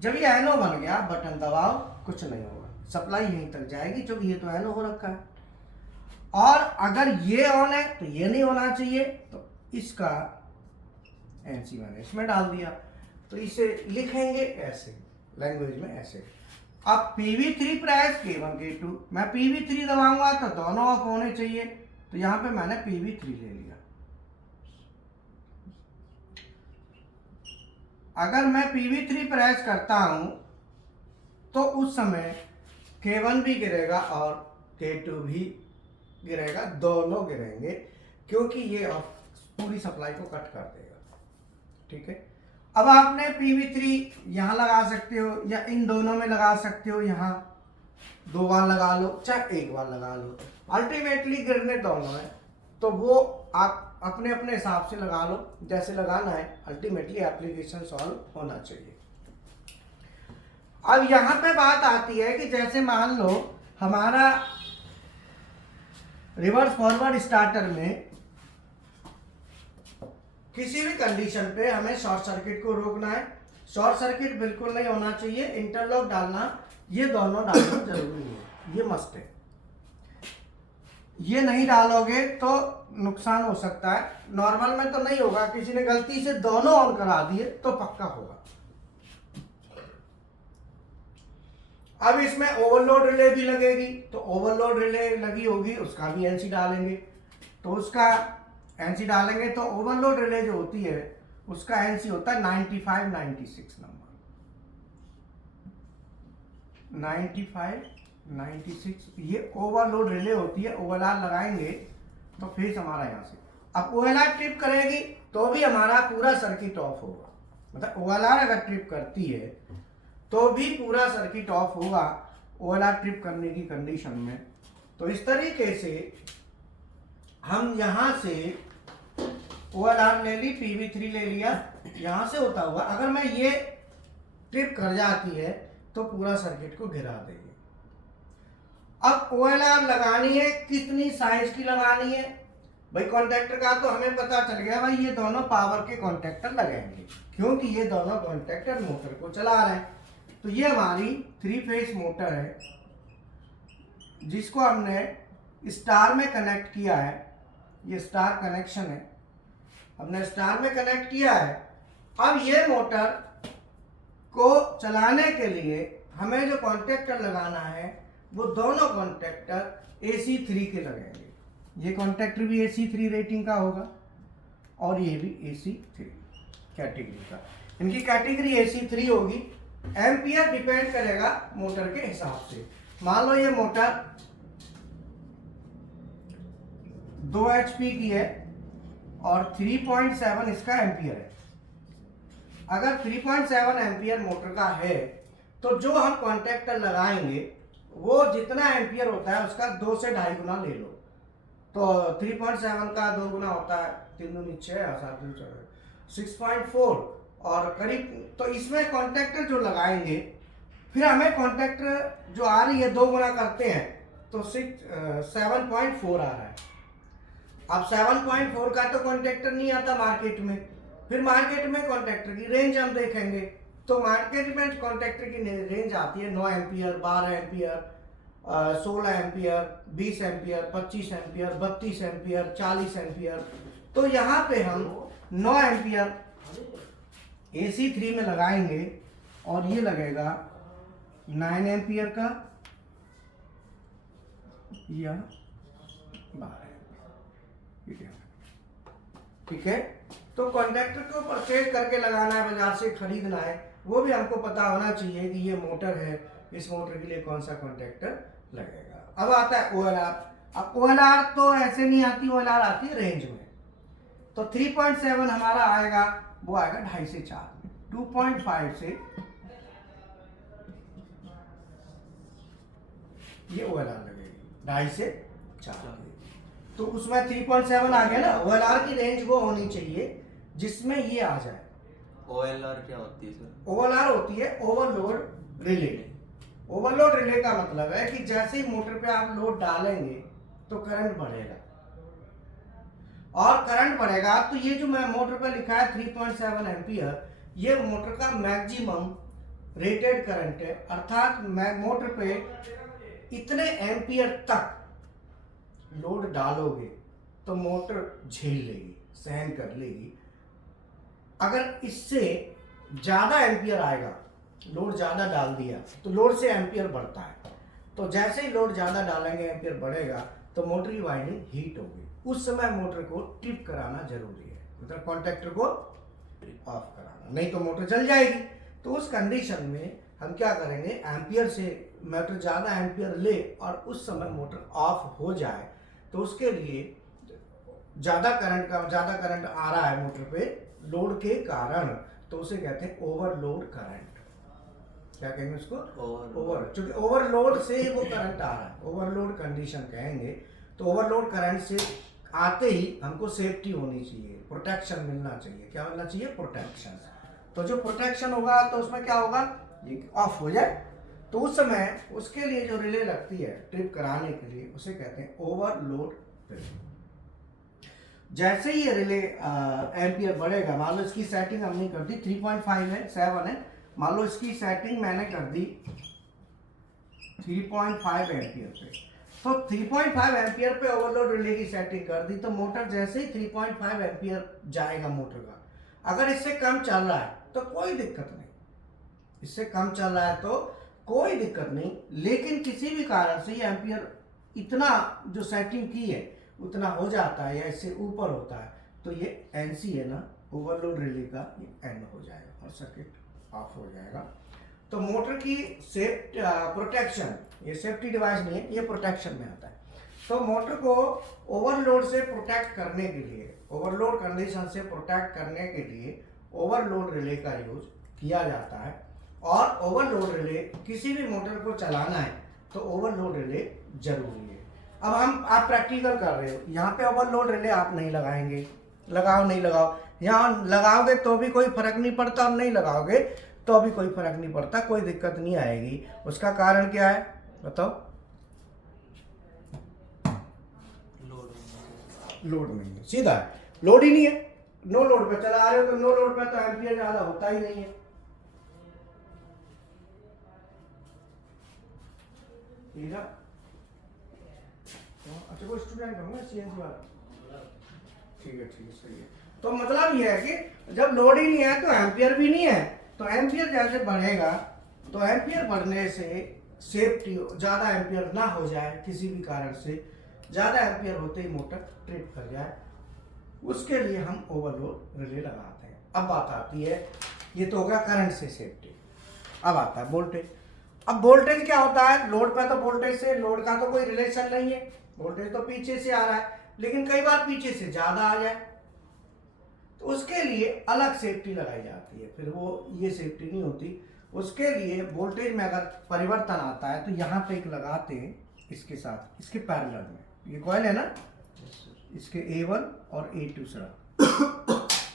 जब ये NO बन गया, बटन दबाओ, कुछ नहीं होगा, सप्लाई यहीं तक जाएगी क्योंकि ये तो NO हो रखा है। और अगर ये ऑन है तो ये नहीं होना चाहिए, तो इसका NC मैंने इसमें डाल दिया। तो इसे लिखेंगे ऐसे, लैंग्वेज में ऐसे। अब PB3 प्रेस K1 K2, मैं PB3 दबाऊंगा तो दोनों ऑफ होने चाहिए, तो यहां पे मैंने PB3 ले लिया। अगर मैं PB3 प्रेस करता हूं तो उस समय K1 भी गिरेगा और K2 भी गिरेगा, दोनों गिरेंगे, क्योंकि ये पूरी सप्लाई को कट कर देगा। ठीक है? अब आपने PB3 यहां लगा सकते हो, या इन दोनों में लगा सकते हो, यहां 2 बार लगा लो, चाहे 1 बार लगा लो, अल्टीमेटली गिरने दोनों है। तो वो आप अपने अपने हिसाब से लगा लो, जैसे लगाना है। अल्टीमेटली एप्लीकेशन सॉल्व होना चाहिए। अब यहां पे बात आती है कि जैसे मान लो हमारा रिवर्स फॉरवर्ड स्टार्टर में किसी भी कंडीशन पे हमें शॉर्ट सर्किट को रोकना है। शॉर्ट सर्किट बिल्कुल नहीं होना चाहिए, इंटरलॉक डालना, ये दोनों डालना जरूरी है, ये मस्ट है। ये नहीं डालोगे तो नुकसान हो सकता है। नॉर्मल में तो नहीं होगा, किसी ने गलती से दोनों ऑन करा दिए तो पक्का होगा। अब इसमें ओवरलोड रिले भी लगेगी, तो ओवरलोड रिले लगी होगी, उसका भी NC डालेंगे। तो उसका NC डालेंगे तो ओवरलोड रिले जो होती है उसका NC होता है 9596 नंबर, 9596। ये ओवरलोड रिले होती है। OLR लगाएंगे तो फेस हमारा यहाँ से, अब OLR ट्रिप करेगी तो भी हमारा पूरा सर्किट ऑफ होगा। मतलब OLR अगर ट्रिप करती है तो भी पूरा सर्किट ऑफ होगा OLR ट्रिप करने की कंडीशन में। तो इस तरीके से हम यहां से OLR ले ली, PB3 ले लिया, यहां से होता हुआ अगर मैं ये ट्रिप कर जाती है तो पूरा सर्किट को गिरा देगी। अब OLR लगानी है, कितनी साइज की लगानी है भाई? कॉन्टैक्टर का तो हमें पता चल गया भाई, ये दोनों पावर के कॉन्टैक्टर लगेंगे, क्योंकि ये दोनों कॉन्टैक्टर मोटर को चला रहे हैं। तो ये हमारी 3 फेज मोटर है, जिसको हमने स्टार में कनेक्ट किया है, ये स्टार कनेक्शन है, हमने स्टार में कनेक्ट किया है। अब ये मोटर को चलाने के लिए हमें जो कॉन्टेक्टर लगाना है वो दोनों कॉन्टेक्टर AC3 के लगेंगे। ये कॉन्टेक्टर भी AC3 रेटिंग का होगा और ये भी AC3 कैटेगरी का। इनकी कैटेगरी AC3 होगी। एम्पियर डिपेंड करेगा मोटर के हिसाब से। मान लो ये मोटर 2 HP की है और 3.7 इसका एम्पियर है। अगर 3.7 एम्पियर मोटर का है तो जो हम कॉन्टेक्टर लगाएंगे वो जितना एम्पियर होता है उसका 2 से 2.5 गुना ले लो। तो 3.7 का 2 गुना होता है 3 दूनी 6 और 7 दूनी 6.4 और करीब। तो इसमें कॉन्टेक्टर जो लगाएंगे फिर हमें कॉन्टेक्टर जो आ रही है 2 गुना करते हैं तो 7.4 आ रहा है। अब 7.4 का तो कॉन्टेक्टर नहीं आता मार्केट में। फिर मार्केट में कॉन्टेक्टर की रेंज हम देखेंगे तो मार्केट में कॉन्टेक्टर की रेंज आती है 9 ampere, 12 ampere, 16 ampere, 20 ampere, 25 ampere, 32 ampere, 40 ampere. तो यहाँ पे हम 9 एम्पियर AC3 में लगाएंगे और ये लगेगा 9 एम्पियर का या 12 एम्पियर। ठीक है। तो कॉन्टेक्टर को परचेज करके लगाना है, बाजार से खरीदना है, वो भी हमको पता होना चाहिए कि ये मोटर है, इस मोटर के लिए कौन सा कॉन्टेक्टर लगेगा। अब आता है OLR। अब OLR तो ऐसे नहीं आती, OLR आती है रेंज में। तो 3.7 हमारा आएगा, वो आएगा 2.5 से 4 में। 2.5 से ये OLR लगेगी 2.5 से 4। तो उसमें 3.7 आ गया ना। OLR की रेंज वो होनी चाहिए जिसमें ये आ जाए। OLR क्या होती है सर? OLR होती है ओवरलोड रिले। ओवरलोड रिले का मतलब है कि जैसे ही मोटर पे आप लोड डालेंगे तो करंट बढ़ेगा, और करंट बढ़ेगा तो ये जो मैं मोटर पे लिखा है 3.7 एम्पियर, ये मोटर का मैक्सिमम रेटेड करंट है। अर्थात मोटर पे इतने एम्पियर तक लोड डालोगे तो मोटर झेल लेगी, सहन कर लेगी। अगर इससे ज्यादा एम्पियर आएगा, लोड ज्यादा डाल दिया तो लोड से एम्पियर बढ़ता है। तो जैसे ही लोड ज्यादा डालेंगे एम्पियर बढ़ेगा तो मोटर की वाइंडिंग हीट होगी। उस समय मोटर को ट्रिप कराना जरूरी है, मतलब कॉन्टेक्टर को ऑफ कराना, नहीं तो मोटर जल जाएगी। तो उस कंडीशन में हम क्या करेंगे, एम्पियर से मोटर ज्यादा एम्पियर ले और उस समय मोटर ऑफ हो जाए तो उसके लिए ज्यादा करंट आ रहा है मोटर पे लोड के कारण, तो उसे कहते हैं ओवरलोड करंट। क्या कहेंगे उसको? ओवर। क्योंकि ओवरलोड से वो करंट आ रहा है, ओवरलोड कंडीशन कहेंगे। तो ओवरलोड करंट से आते ही हमको सेफ्टी होनी चाहिए, प्रोटेक्शन मिलना चाहिए। क्या मिलना चाहिए? प्रोटेक्शन। तो जो प्रोटेक्शन होगा तो उसमें क्या होगा, ये ऑफ हो जाए तो उस समय उसके लिए जो रिले लगती है ट्रिप कराने के लिए उसे कहते हैं ओवरलोड रिले। जैसे ही ये रिले एम्पियर बढ़ेगा, मान लो इसकी सेटिंग हमने कर दी 3.5 है, 7 है, मान लो इसकी सेटिंग मैंने कर दी 3.5 एम्पियर पे। तो 3.5 एम्पियर पे ओवरलोड रिले की सेटिंग कर दी तो मोटर जैसे ही 3.5 एम्पियर जाएगा मोटर का। अगर इससे कम चल रहा है तो कोई दिक्कत नहीं, इससे कम चल रहा है तो कोई दिक्कत नहीं, लेकिन किसी भी कारण से ये एम्पियर इतना जो सेटिंग की है उतना हो जाता है या इससे ऊपर होता है तो ये NC है ना, ओवरलोड रिले का, ये एंड हो जाएगा और सर्किट ऑफ हो जाएगा। तो मोटर की प्रोटेक्शन, ये सेफ्टी डिवाइस नहीं है, ये प्रोटेक्शन में आता है। तो मोटर को ओवरलोड से प्रोटेक्ट करने के लिए, ओवरलोड कंडीशन से प्रोटेक्ट करने के लिए ओवरलोड रिले का यूज किया जाता है। और ओवरलोड रिले किसी भी मोटर को चलाना है तो ओवरलोड रिले जरूरी है। अब आप प्रैक्टिकल कर रहे हो, यहाँ पे ओवरलोड रिले आप नहीं लगाएंगे, लगाओ नहीं लगाओ, यहाँ लगाओगे तो भी कोई फर्क नहीं पड़ता और नहीं लगाओगे तो भी कोई फर्क नहीं पड़ता, कोई दिक्कत नहीं आएगी। उसका कारण क्या है बताओ? लोड नहीं है, सीधा है, लोड ही नहीं है। नो लोड पे चला रहे हो तो नो लोड पे तो एम्पियर ज्यादा होता ही नहीं है। ठीक है, देखो स्टूडेंट होंगे सीएनसी वाला। ठीक है सही है। तो मतलब ये है कि जब लोड ही नहीं है तो एम्पियर भी नहीं है, तो एम्पियर जैसे बढ़ेगा तो एम्पियर बढ़ने से सेफ्टी ज़्यादा एम्पियर ना हो जाए, किसी भी कारण से ज़्यादा एम्पियर होते ही मोटर ट्रिप कर जाए, उसके लिए हम ओवरलोड रिले लगाते हैं। अब बात आती है, ये तो हो गया करंट से सेफ्टी। अब आता है वोल्टेज। अब वोल्टेज क्या होता है, लोड पे तो वोल्टेज से लोड का तो कोई रिलेशन नहीं है, वोल्टेज तो पीछे से आ रहा है, लेकिन कई बार पीछे से ज़्यादा आ जाए तो उसके लिए अलग सेफ्टी लगाई जाती है। फिर वो ये सेफ्टी नहीं होती, उसके लिए वोल्टेज में अगर परिवर्तन आता है तो यहाँ पे एक लगाते हैं इसके साथ, इसके पैरेलल में, ये कॉइल है ना, इसके A1 और A2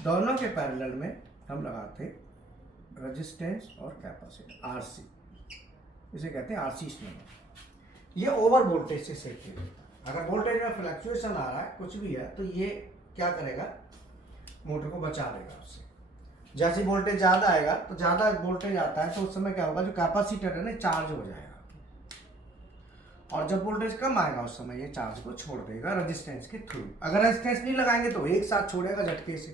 दोनों के पैरेलल में हम लगाते हैं रेजिस्टेंस और कैपेसिटर RC, इसे कहते हैं RC स्नैपर। ये ओवर वोल्टेज से सेफ्टी देता है। अगर वोल्टेज में फ्लक्चुएशन आ रहा है, कुछ भी है, तो ये क्या करेगा, मोटर को बचा देगा उससे। जैसे वोल्टेज ज़्यादा आएगा तो ज़्यादा वोल्टेज आता है तो उस समय क्या होगा, जो कैपेसिटर है ना चार्ज हो जाएगा, और जब वोल्टेज कम आएगा उस समय ये चार्ज को छोड़ देगा रेजिस्टेंस के थ्रू। अगर रेजिस्टेंस नहीं लगाएंगे तो एक साथ छोड़ेगा झटके से,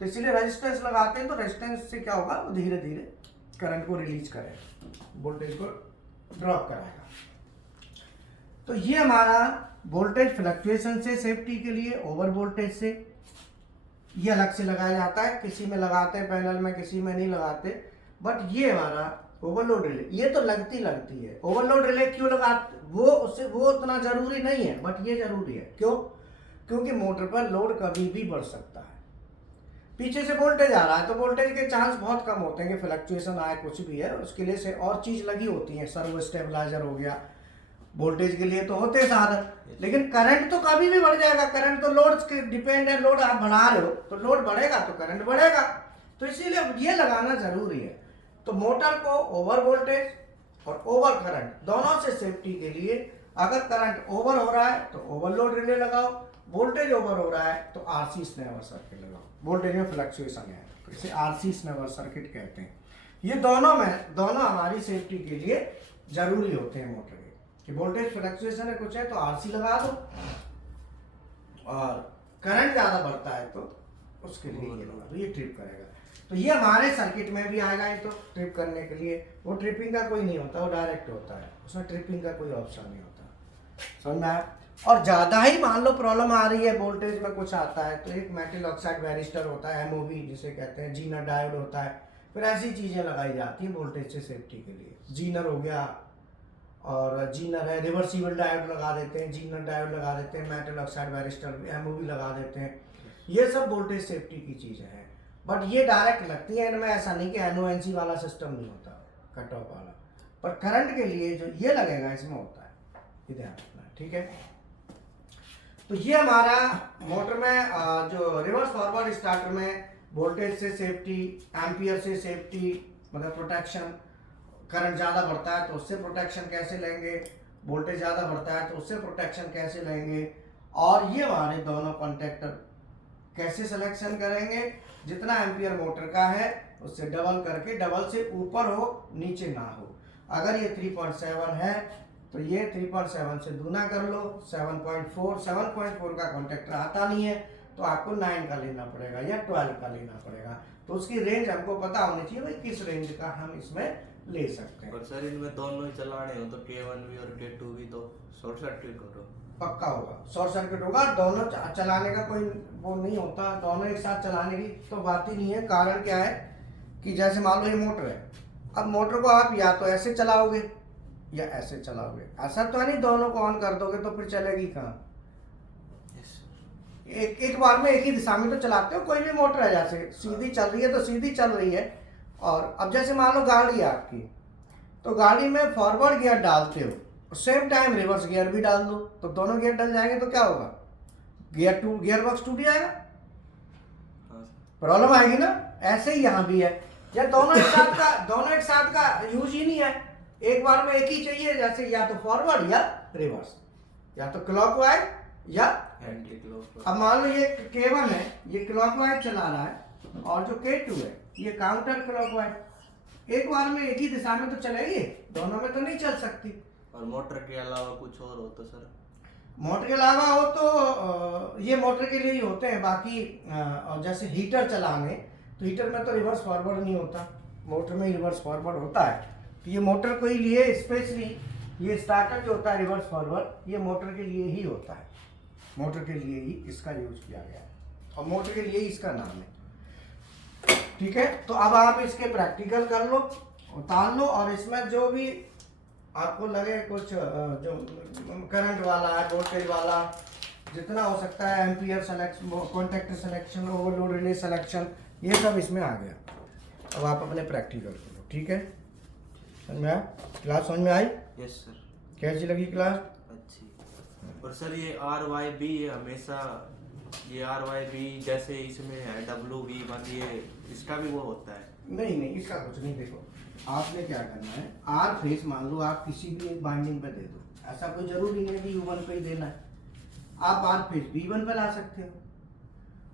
तो इसलिए रेजिस्टेंस लगाते हैं। तो रेजिस्टेंस से क्या होगा, वो धीरे धीरे करंट को रिलीज करेगा, वोल्टेज को ड्रॉप कराएगा। तो ये हमारा वोल्टेज फ्लक्चुएशन से सेफ्टी के लिए, ओवर वोल्टेज से ये अलग से लगाया जाता है, किसी में लगाते हैं पैनल में, किसी में नहीं लगाते। बट ये हमारा ओवरलोड रिले, ये तो लगती है। ओवरलोड रिले क्यों लगाते, वो उतना जरूरी नहीं है, बट ये जरूरी है। क्यों? क्योंकि मोटर पर लोड कभी भी बढ़ सकता है। पीछे से वोल्टेज आ रहा है तो वोल्टेज के चांस बहुत कम होते हैं कि फ्लक्चुएशन आए, कुछ भी है, उसके लिए से और चीज लगी होती है, सर्वो स्टेबलाइजर हो गया, वोल्टेज के लिए तो होते हैं साधन। लेकिन करंट तो कभी भी बढ़ जाएगा, करंट तो लोड के डिपेंड है, लोड आप बढ़ा रहे हो तो लोड बढ़ेगा तो करंट बढ़ेगा, तो इसीलिए ये लगाना जरूरी है। तो मोटर को ओवर वोल्टेज और ओवर करंट दोनों से सेफ्टी के लिए, अगर करंट ओवर हो रहा है तो ओवरलोड रिले लगाओ, वोल्टेज ओवर हो रहा है तो RC स्नैपर सर्किट लगाओ। वोल्टेज में फ्लक्चुएशन है तो इसे RC स्नैपर सर्किट कहते हैं। ये दोनों हमारी सेफ्टी के लिए जरूरी होते हैं मोटर के, कि वोल्टेज फ्लक्चुएशन है कुछ है तो RC लगा दो, और करंट ज़्यादा बढ़ता है तो उसके लिए ये लगा दो, ये ट्रिप करेगा। तो ये हमारे सर्किट में भी आएगा, ये तो ट्रिप करने के लिए। वो ट्रिपिंग का कोई नहीं होता, वो डायरेक्ट होता है, उसमें ट्रिपिंग का कोई ऑप्शन नहीं होता, समझ में आया। और ज़्यादा ही मान लो प्रॉब्लम आ रही है, वोल्टेज में कुछ आता है, तो एक मेटल ऑक्साइड बैरिस्टर होता है, MOV जिसे कहते हैं, जीनर डायोड होता है, फिर ऐसी चीज़ें लगाई जाती हैं वोल्टेज से सेफ्टी के लिए। जीनर हो गया, और जीनर है, रिवर्सिबल डायोड लगा देते हैं, जीनर डायोड लगा देते हैं, मेटल ऑक्साइड बैरिस्टर MOV लगा देते हैं। ये सब वोल्टेज सेफ्टी की चीज़ें हैं, बट ये डायरेक्ट लगती है इनमें, ऐसा नहीं कि NONC वाला सिस्टम नहीं होता, कट ऑफ वाला। पर करंट के लिए जो ये लगेगा इसमें होता है, ये ध्यान रखना है, ठीक है। तो ये हमारा मोटर में जो रिवर्स फॉरवर्ड स्टार्टर में वोल्टेज से सेफ्टी, एम्पियर से सेफ्टी मतलब प्रोटेक्शन, करंट ज़्यादा बढ़ता है तो उससे प्रोटेक्शन कैसे लेंगे, वोल्टेज ज़्यादा बढ़ता है तो उससे प्रोटेक्शन कैसे लेंगे, और ये हमारे दोनों कॉन्टैक्टर कैसे सिलेक्शन करेंगे, जितना एम्पियर मोटर का है उससे डबल करके, डबल से ऊपर हो नीचे ना हो। अगर ये 3.7 है तो ये 3.7 से दूना कर लो, 7.4 का कॉन्टैक्टर आता नहीं है तो आपको 9 का लेना पड़ेगा या 12 का लेना पड़ेगा। तो उसकी रेंज हमको पता होनी चाहिए भाई किस रेंज का हम इसमें ले सकते हैं। और सर इनमें दोनों ही चलाने हो तो K1 भी और K2 भी तो शॉर्ट सर्किट करो, पक्का होगा, शॉर्ट सर्किट होगा। दोनों चलाने का कोई वो नहीं होता, दोनों एक साथ चलाने की तो बात ही नहीं है। कारण क्या है कि जैसे मान लो ये मोटर है, अब मोटर को आप या तो ऐसे चलाओगे या ऐसे चलाओगे, ऐसा तो है नहीं दोनों को ऑन कर दोगे तो फिर चलेगी कहाँ। एक बार में एक ही दिशा में तो चलाते हो, कोई भी मोटर है जैसे सीधी चल रही है तो सीधी चल रही है। और अब जैसे मान लो गाड़ी है आपकी, तो गाड़ी में फॉरवर्ड गियर डालते हो, सेम टाइम रिवर्स गियर भी डाल दो, तो दोनों गियर डल जाएंगे तो क्या होगा, गियर बॉक्स टूट जाएगा, प्रॉब्लम आएगी ना। ऐसे ही यहाँ भी है, या दोनों एक साथ का यूज ही नहीं है, एक बार में एक ही चाहिए, जैसे या तो फॉरवर्ड या रिवर्स, या तो क्लॉकवाइज या एंटी क्लॉकवाइज। अब मान लो ये K1 है, ये क्लॉकवाइज चला रहा है, और जो K2 है ये काउंटर क्लॉकवाइज। एक बार में एक ही दिशा में तो चलेगी, दोनों में तो नहीं चल सकती। और मोटर के अलावा कुछ और हो तो सर मोटर के अलावा हो तो ये मोटर के लिए ही होते हैं। बाकी और जैसे हीटर चलाने, तो हीटर में तो रिवर्स फॉरवर्ड नहीं होता, मोटर में रिवर्स फॉरवर्ड होता है। तो ये मोटर को ही लिए स्पेशली, ये स्टार्टर जो होता है रिवर्स फॉरवर्ड, ये मोटर के लिए ही होता है, मोटर के लिए ही इसका यूज किया गया है और मोटर के लिए ही इसका नाम है। ठीक है, तो अब आप इसके प्रैक्टिकल कर लो, उतार लो, और इसमें जो भी आपको लगे कुछ जो करंट वाला है, वोल्टेज वाला, जितना हो सकता है, ampere selection, contact selection, overload relay selection, ये सब इसमें आ गया। अब आप अपने प्रैक्टिकल करो। ठीक है, समझ में आया? क्लास समझ में आई? Yes sir. कैसी लगी क्लास? अच्छी। और सर ये RYB हमेशा, ये RYB जैसे इसमें है WV1, ये इसका भी वो होता है? नहीं नहीं, इसका कुछ नहीं। देखो आपने क्या करना है, आर फेस मान लो आप किसी भी एक बाइंडिंग पे दे दो, ऐसा कोई जरूरी नहीं है कि U1 पे ही देना है, आप आर फेस B1 पे ला सकते हो।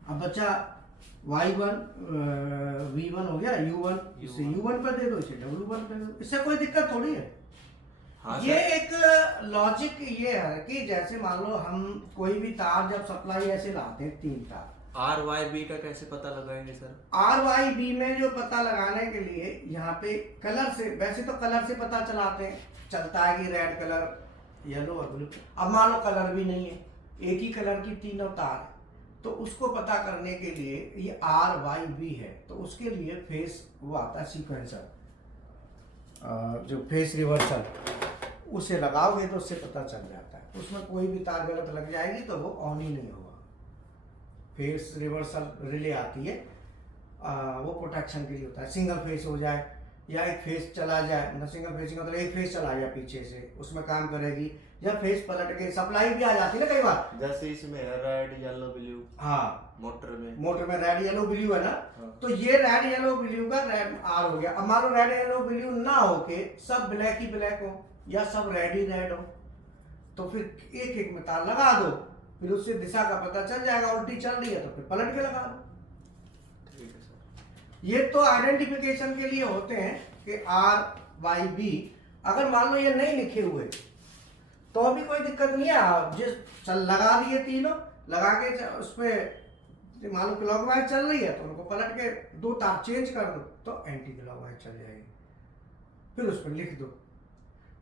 अब बच्चा Y1 V1 हो गया, U1 इसे U1 पे दे दो, इसे W1 पे दे दो, इससे कोई दिक्कत थोड़ी है। हाँ ये एक लॉजिक ये है कि जैसे मान लो हम कोई भी तार जब सप्लाई ऐसे लाते हैं, 3 तार, RYB का कैसे पता लगाएंगे सर? RYB में जो पता लगाने के लिए यहाँ पे कलर से, वैसे तो कलर से पता चलाते हैं, चलता है कि रेड कलर, येलो और ब्लू। अब मान लो कलर भी नहीं है, एक ही कलर की तीनों तार है, तो उसको पता करने के लिए ये RYB है, तो उसके लिए फेस वो आता है सीक्वेंसर, जो फेस रिवर्सल, उसे लगाओगे तो उससे पता चल जाता है। उसमें कोई भी तार गलत लग जाएगी तो वो ऑन ही नहीं होगा। फेस रिवर्सल रिले आती है, वो प्रोटेक्शन के लिए होता है। सिंगल फेस हो जाए या एक फेस चला जाए, मतलब सिंगल फेसिंग मतलब एक फेस चला जाए पीछे से, उसमें काम करेगी। या फेस पलट के सप्लाई भी आ जाती है ना कई बार, जैसे इसमें रेड येलो ब्लू। हाँ, मोटर में रेड येलो ब्लू है ना, हाँ। तो ये रेड येलो ब्लू का रेड आर हो गया। अब मान लो रेड येलो ब्लू ना होके सब ब्लैक ही ब्लैक हो या सब रेड ही रेड हो, तो फिर एक एक में तार लगा दो, फिर उससे दिशा का पता चल जाएगा। उल्टी चल रही है तो फिर पलट के लगा दो। ठीक है सर। ये तो आइडेंटिफिकेशन के लिए होते हैं कि RYB। अगर मान लो ये नहीं लिखे हुए तो अभी कोई दिक्कत नहीं है, आप जिस चल लगा दिए तीनों, लगा के उस पर मान लो क्लॉकवाइज चल रही है तो उनको पलट के 2 तार चेंज कर दो तो एंटी क्लॉकवाइज चल जाएगी। फिर उस पर लिख दो,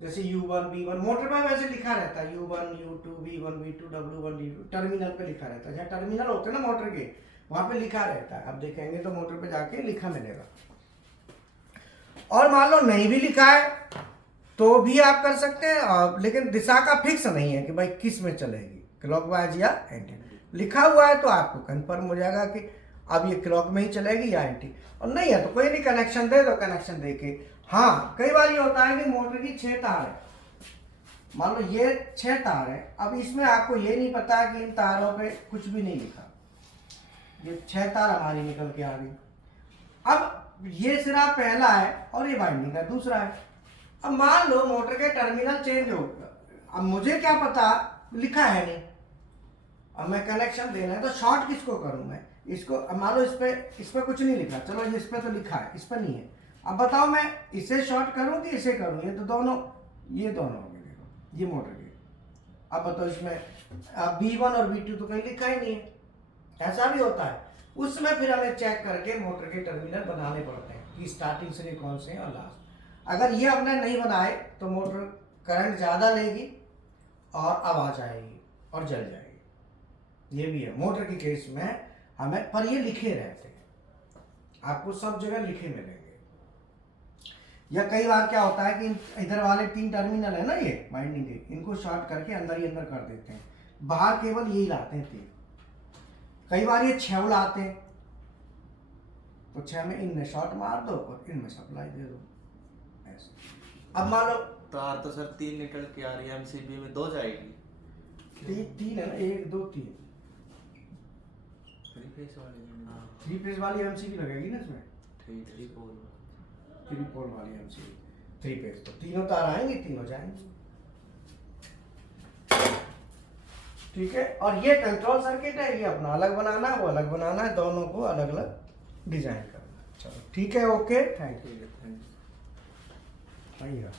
जैसे U1 B1, मोटर में वैसे लिखा रहता है U1 U2 V1 V2 W1 W2, terminal पे लिखा रहता है। जहाँ टर्मिनल होते हैं ना मोटर के, वहां पे लिखा रहता है। अब देखेंगे तो मोटर पे जाके लिखा मिलेगा। और मान लो नहीं भी लिखा है तो भी आप कर सकते हैं, लेकिन दिशा का फिक्स नहीं है कि भाई किस में चलेगी, क्लॉकवाइज या एंटी। लिखा हुआ है तो आपको कंफर्म हो जाएगा कि अब ये क्लॉक में ही चलेगी या एंटी, और नहीं है तो कोई नहीं, कनेक्शन दे दो, कनेक्शन दे के। हाँ, कई बार ये होता है कि मोटर की 6 तार है, मान लो ये 6 तार है, अब इसमें आपको ये नहीं पता कि इन तारों पे कुछ भी नहीं लिखा, ये 6 तार हमारी निकल के आ गई। अब ये सिरा पहला है और ये बाइंडिंग का दूसरा है। अब मान लो मोटर के टर्मिनल चेंज हो गया, अब मुझे क्या पता, लिखा है नहीं, अब मैं कनेक्शन देना है तो शॉर्ट किसको करूं मैं, इसको। अब मान लो इस पे कुछ नहीं लिखा, चलो इस पे तो लिखा है, इस पे नहीं है। अब बताओ मैं इसे शॉर्ट करूं कि इसे करूं, ये तो दोनों, ये दोनों हो गए, देखो ये मोटर के। अब बताओ इसमें B1 और B2 तो कहीं लिखा ही नहीं है, ऐसा भी होता है। उसमें फिर हमें चेक करके मोटर के टर्मिनल बनाने पड़ते हैं कि स्टार्टिंग से कौन से हैं और लास्ट। अगर ये हमने नहीं बनाए तो मोटर करंट ज़्यादा लेगी और आवाज़ आएगी और जल जाएगी। ये भी है मोटर के केस में हमें, पर ये लिखे रहते हैं, आपको सब जगह लिखे मिलेंगे। या कई बार क्या होता है कि इधर वाले 3 टर्मिनल है ना ये वाइंडिंग के, इनको शॉर्ट करके अंदर ही अंदर कर देते हैं, बाहर केवल यही लाते हैं 3। कई बार ये 6 लाते हैं तो 6 में इनमें शॉर्ट मार दो और इनमें सप्लाई दे दो, ऐसे। अब मान लो तार तो सर 3 निकल के आ रही है, MCB में 2 जाएगी। 3 है ना, 1 2 3 3 फेज वाली एमसीबी लगेगी ना इसमें, 3 पोल वाली एमसीबी 3 फेज, तो तीनों तार आएंगे, तीनों जाएंगे। ठीक है, और ये कंट्रोल सर्किट है, ये अपना अलग बनाना है, वो अलग बनाना है, दोनों को अलग अलग डिजाइन करना है। चलो ठीक है, ओके, थैंक यू। आइएगा।